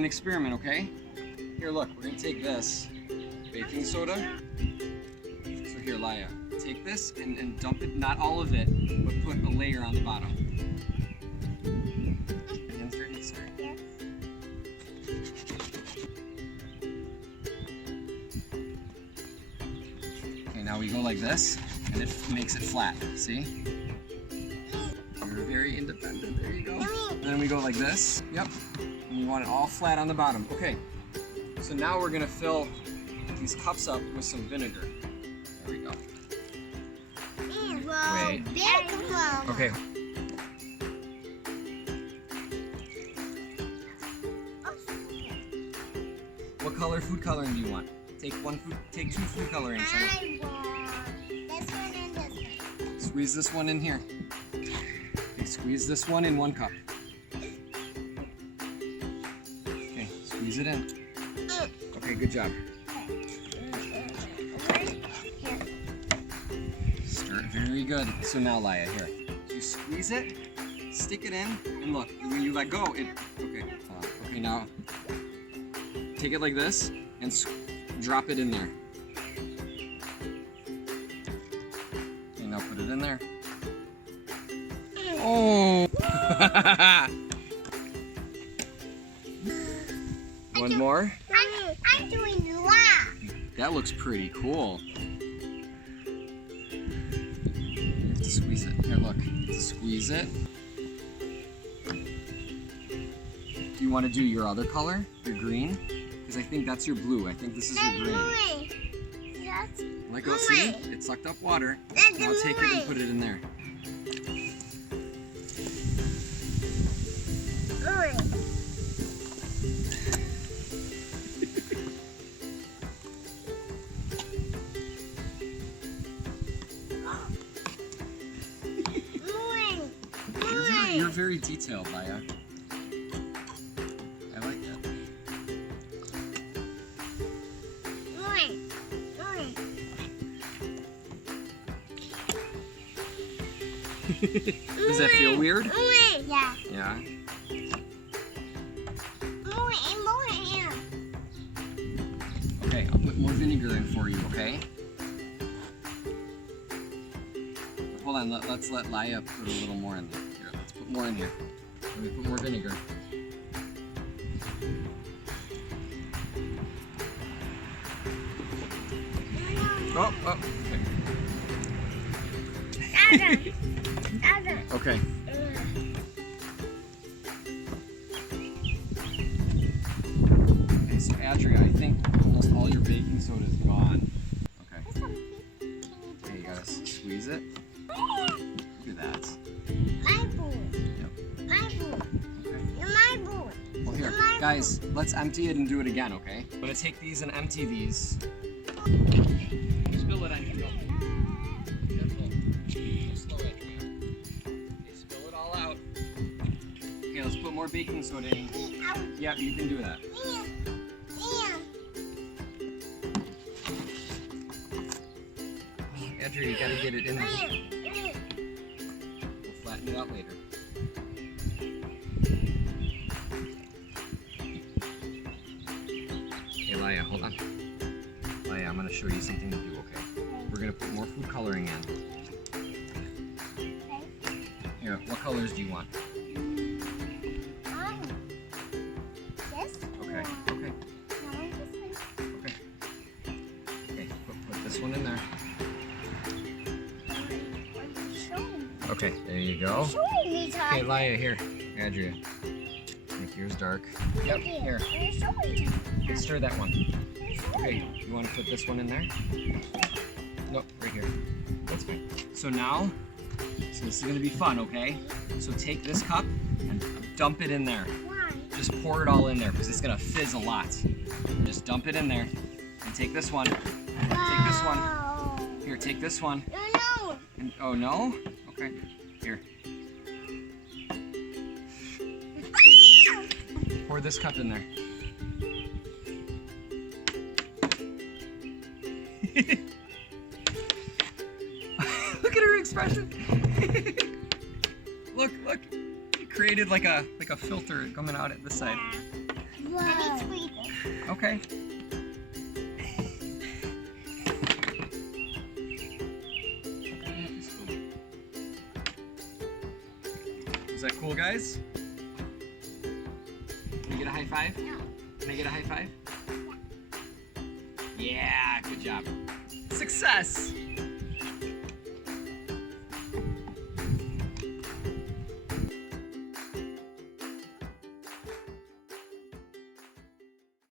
an experiment, okay? Here, look, we're gonna take this baking soda. So here, Lya, take this and dump it, not all of it, but put a layer on the bottom. Hands right in the center. Yes. Okay, now we go like this, and it makes it flat, see? You're very independent, there you go. Then we go like this, yep. And you want it all flat on the bottom. Okay, so now we're gonna fill these cups up with some vinegar. There we go. Wait. Okay. What color food coloring do you want? Take two food coloring. I want this one and this one. Squeeze this one in here. Okay, squeeze this one in one cup. Okay, squeeze it in. Okay, good job. Stir it very good. So now, Lya, here. You squeeze it, stick it in, and look, when you let go, it. Okay, okay, now take it like this and drop it in there. Okay, now put it in there. Oh! One more. I'm doing Lya. That looks pretty cool. You have to squeeze it. Here, look. You have to squeeze it. Do you want to do your other color? Your green? Because I think that's your blue. I think this is your green. That's Let go, see? It sucked up water. Now take it and put it in there. You're very detailed, Lya. I like that. Does that feel weird? Yeah. Yeah. Okay, I'll put more vinegar in for you, okay? Hold on, let's let Lya put a little more in there. Here, let's put more in here. Let me put more vinegar. Oh, okay. Okay. Okay, so Adria, I think almost all your baking soda is gone. Okay. Okay, you gotta squeeze it. Look at that. My boo. Yep. My boo. Okay. You're my boo. Well, here, guys, let's empty it and do it again, okay? I'm gonna take these and empty these. Spill it on you. Careful. Go slow, Adria. Okay, spill it all out. Okay, let's put more baking soda in. Yeah, you can do that. Adria, you gotta get it in there. We'll flatten it out later. Okay, Lya, hold on. Lya, I'm gonna show you something to do, okay? We're gonna put more food coloring in. Here, what colors do you want? This? Okay, okay, okay. Okay, put this one in there. Okay, there you go. Okay, Lya, here. Adria. Make yours dark. Yep, here. Okay, stir that one. Okay, you want to put this one in there? Nope, right here. That's fine. So now, this is going to be fun, okay? So take this cup and dump it in there. Just pour it all in there because it's going to fizz a lot. Just dump it in there. And take this one. Take this one. Here, take this one. No. And, oh, no? Okay. Here. Pour this cup in there. Look at her expression. Look, look. It created like a filter coming out at the side. Let me squeeze it. Okay. Is that cool, guys? Can you get a high five? No. Can I get a high five? Yeah, good job. Success!